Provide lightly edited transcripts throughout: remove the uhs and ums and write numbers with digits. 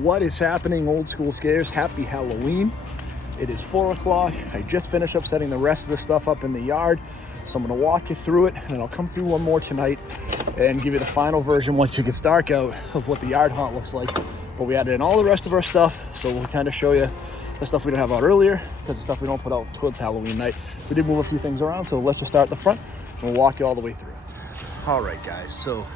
What is happening, old school scares? Happy Halloween. It is 4 o'clock. I just finished up setting the rest of the stuff up in the yard. So I'm gonna walk you through it, and I'll come through one more tonight and give you the final version once it gets dark out of what the yard haunt looks like. But we added in all the rest of our stuff, so we'll kind of show you the stuff we didn't have out earlier, because the stuff we don't put out towards Halloween night. We did move a few things around, so let's just start at the front and we'll walk you all the way through. All right, guys, so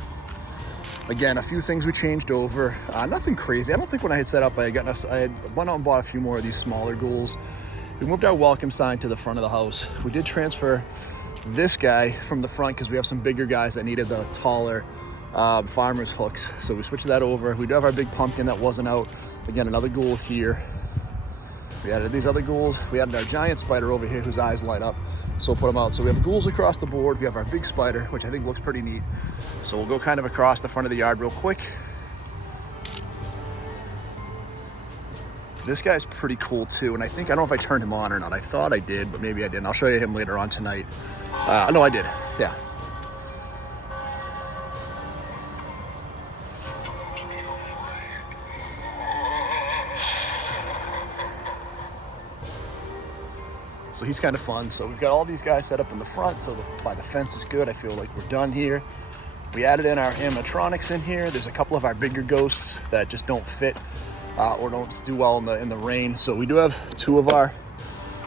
again, a few things we changed over. Nothing crazy. I don't think when I had set up, I had went out and bought a few more of these smaller ghouls. We moved our welcome sign to the front of the house. We did transfer this guy from the front because we have some bigger guys that needed the taller farmer's hooks. So we switched that over. We do have our big pumpkin that wasn't out. Again, another ghoul here. We added these other ghouls. We added our giant spider over here whose eyes light up. So we'll put them out. So we have ghouls across the board. We have our big spider, which I think looks pretty neat. So we'll go kind of across the front of the yard real quick. This guy's pretty cool too. And I don't know if I turned him on or not. I thought I did, but maybe I didn't. I'll show you him later on tonight. No, I did. Yeah. So he's kind of fun. So we've got all these guys set up in the front. So the fence is good. I feel like we're done here. We added in our animatronics in here. There's a couple of our bigger ghosts that just don't fit or don't do well in the rain. So we do have two of our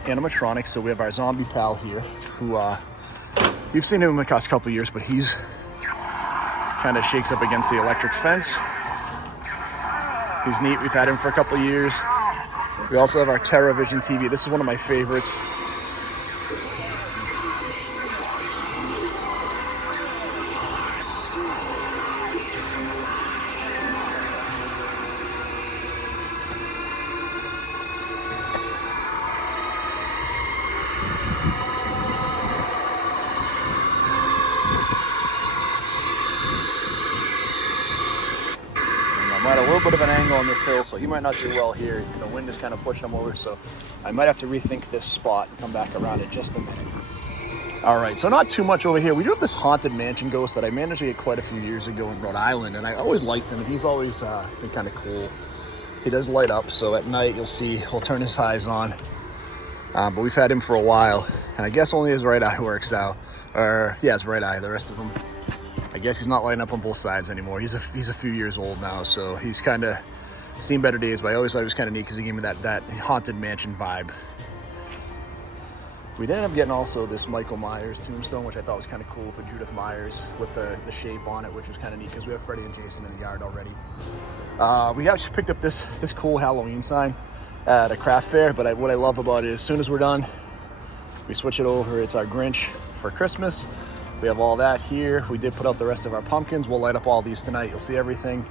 animatronics. So we have our zombie pal here, who you've seen him in the past couple of years, but he's kind of shakes up against the electric fence. He's neat. We've had him for a couple of years. We also have our TerraVision TV. This is one of my favorites. I'm at a little bit of an angle on this hill, so he might not do well here. The wind is kind of pushing him over, so I might have to rethink this spot and come back around in just a minute. All right, so not too much over here. We do have this haunted mansion ghost that I managed to get quite a few years ago in Rhode Island, and I always liked him. He's always been kind of cool. He does light up, so at night you'll see he'll turn his eyes on. But we've had him for a while, and I guess only his right eye works now. Or yeah, his right eye. The rest of them, I guess he's not lighting up on both sides anymore. He's a few years old now, so he's kind of seen better days, but I always thought he was kind of neat because he gave me that haunted mansion vibe. We ended up getting also this Michael Myers tombstone, which I thought was kind of cool for Judith Myers with the shape on it, which was kind of neat because we have Freddy and Jason in the yard already. We actually picked up this cool Halloween sign at a craft fair, but what I love about it is as soon as we're done, we switch it over. It's our Grinch for Christmas. We have all that here. We did put out the rest of our pumpkins. We'll light up all these tonight. You'll see everything.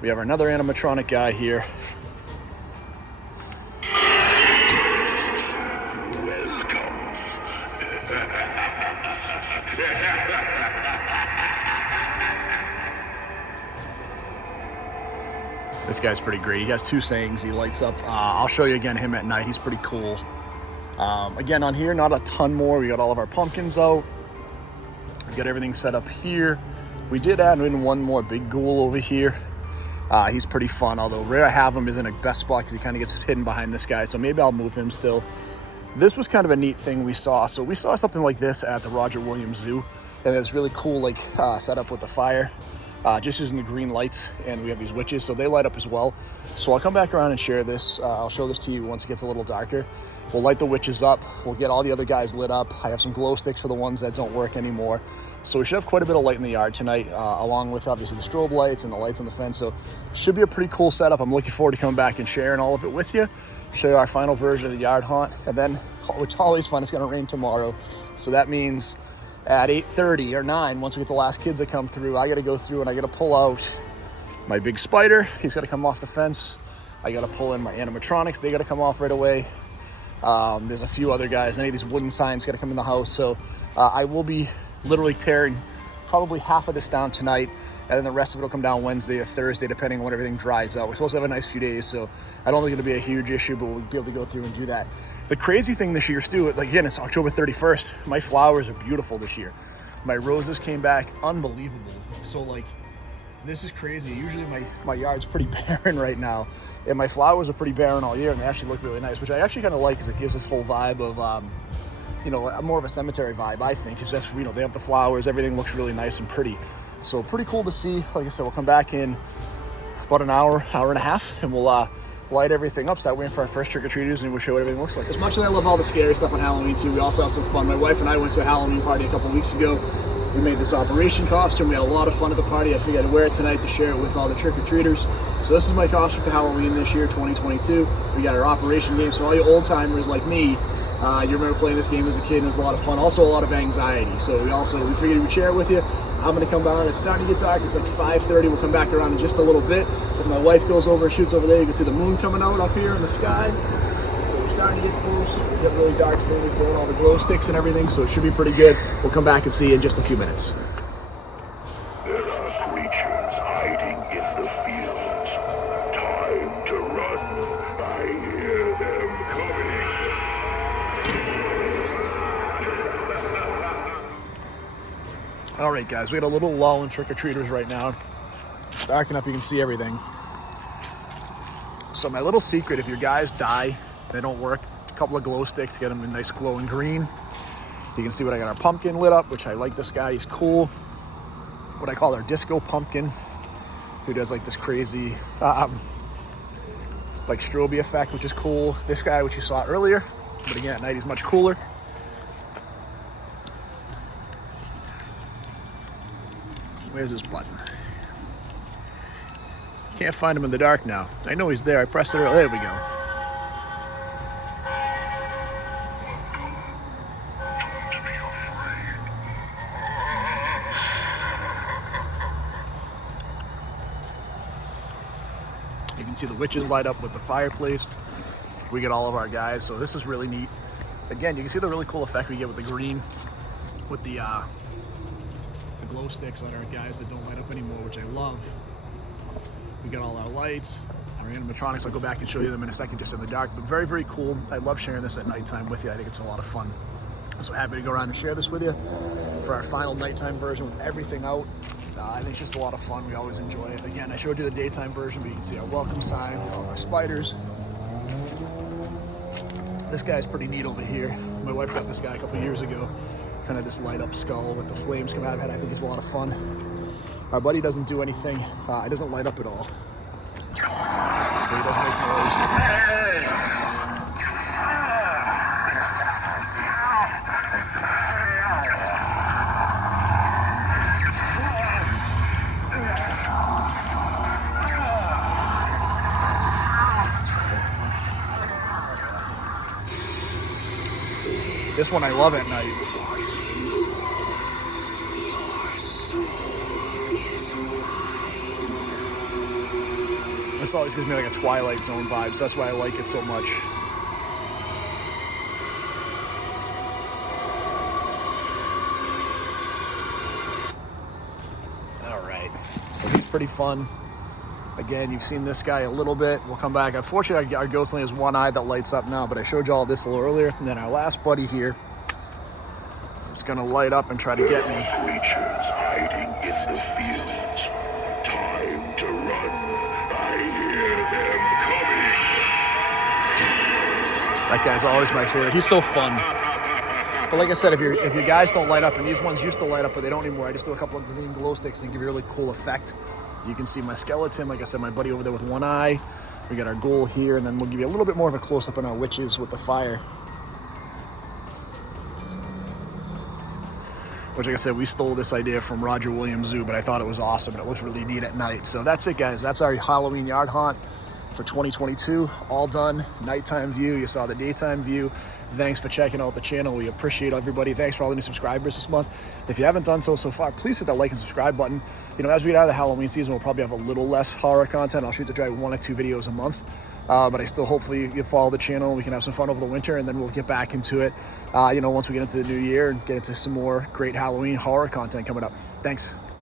We have another animatronic guy here. Welcome. This guy's pretty great. He has two sayings. He lights up. I'll show you again him at night. He's pretty cool. Again, on here, not a ton more. We got all of our pumpkins out. We got everything set up here. We did add in one more big ghoul over here. He's pretty fun, although rare I have him is in a best spot because he kind of gets hidden behind this guy, so maybe I'll move him still. This was kind of a neat thing we saw. So we saw something like this at the Roger Williams Zoo, and it's really cool, like setup with the fire, just using the green lights, and we have these witches, so they light up as well. So I'll come back around and share this. I'll show this to you once it gets a little darker. We'll light the witches up. We'll get all the other guys lit up. I have some glow sticks for the ones that don't work anymore. So we should have quite a bit of light in the yard tonight, along with obviously the strobe lights and the lights on the fence. So should be a pretty cool setup. I'm looking forward to coming back and sharing all of it with you. Show you our final version of the yard haunt. And then, which is always fun, it's gonna rain tomorrow. So that means at 8:30 or 9, once we get the last kids that come through, I gotta go through and I gotta pull out my big spider. He's gotta come off the fence. I gotta pull in my animatronics. They gotta come off right away. There's a few other guys. Any of these wooden signs got to come in the house. So I will be literally tearing probably half of this down tonight, and then the rest of it will come down Wednesday or Thursday, depending on when everything dries out. We're supposed to have a nice few days, so I don't think it'll be a huge issue, but we'll be able to go through and do that. The crazy thing this year, Stu, like again, it's October 31st. My flowers are beautiful this year. My roses came back unbelievable. So like This is crazy. Usually my yard's pretty barren right now, and my flowers are pretty barren all year, and they actually look really nice, which I actually kind of like because it gives this whole vibe of, you know, more of a cemetery vibe, I think, because that's, you know, they have the flowers, everything looks really nice and pretty. So pretty cool to see. Like I said, we'll come back in about an hour and a half, and we'll light everything up. Start waiting for our first trick-or-treaters, and we'll show what everything looks like. As much as I love all the scary stuff on Halloween too, we also have some fun. My wife and I went to a Halloween party a couple weeks ago. We made this Operation costume. We had a lot of fun at the party. I figured I'd wear it tonight to share it with all the trick-or-treaters. So this is my costume for Halloween this year, 2022. We got our Operation game. So all you old-timers like me, you remember playing this game as a kid, and it was a lot of fun. Also a lot of anxiety. So we figured we'd share it with you. I'm gonna come down. It's starting to get dark. It's like 5:30. We'll come back around in just a little bit. If my wife goes over and shoots over there, you can see the moon coming out up here in the sky. So we're starting to get close. We get really dark soon. We're throwing all the glow sticks and everything, so it should be pretty good. We'll come back and see you in just a few minutes. There are creatures hiding in the fields. Time to run. I hear them coming. All right, guys, we had a little lull in trick-or-treaters right now. It's dark enough you can see everything. So my little secret, if your guys die, they don't work, a couple of glow sticks, get them in nice glowing green. You can see what I got our pumpkin lit up, which I like this guy, he's cool. What I call our disco pumpkin, who does like this crazy, like strobe effect, which is cool. This guy, which you saw earlier, but again, at night he's much cooler. Where's his button? Can't find him in the dark now. I know he's there. I pressed it earlier. There we go. You can see the witches light up with the fireplace. We get all of our guys, so this is really neat. Again, you can see the really cool effect we get with the green, with the glow sticks on our guys that don't light up anymore, which I love. We got all our lights, our animatronics. I'll go back and show you them in a second, just in the dark, but very, very cool. I love sharing this at nighttime with you. I think it's a lot of fun. I'm so happy to go around and share this with you for our final nighttime version with everything out. I think it's just a lot of fun. We always enjoy it. Again, I showed you the daytime version, but you can see our welcome sign, all of our spiders. This guy's pretty neat over here. My wife got this guy a couple years ago. Kind of this light up skull with the flames coming out of it. I think it's a lot of fun. Our buddy doesn't do anything. It doesn't light up at all. But he does make noise. This one I love at night. This always gives me like a Twilight Zone vibe, so that's why I like it so much. All right, so he's pretty fun. Again, you've seen this guy a little bit. We'll come back. Unfortunately, our ghostling has one eye that lights up now, but I showed you all this a little earlier. And then our last buddy here is gonna light up and try to get me. Creatures hiding in the fields. Time to run. I hear them coming. That guy's always my favorite. He's so fun. But like I said, if your guys don't light up, and these ones used to light up, but they don't anymore, I just do a couple of green glow sticks and give you a really cool effect. You can see my skeleton, like I said, my buddy over there with one eye. We got our ghoul here, and then we'll give you a little bit more of a close-up on our witches with the fire. Which, like I said, we stole this idea from Roger Williams Zoo, but I thought it was awesome, and it looks really neat at night. So that's it, guys. That's our Halloween yard haunt for 2022. All done. Nighttime view. You saw the daytime view. Thanks for checking out the channel. We appreciate everybody. Thanks for all the new subscribers this month. If you haven't done so far, please hit that like and subscribe button. You know, as we get out of the Halloween season, we'll probably have a little less horror content. I'll shoot to try 1 or 2 videos a month. But I still hopefully you follow the channel. We can have some fun over the winter, and then we'll get back into it, you know, once we get into the new year and get into some more great Halloween horror content coming up. Thanks.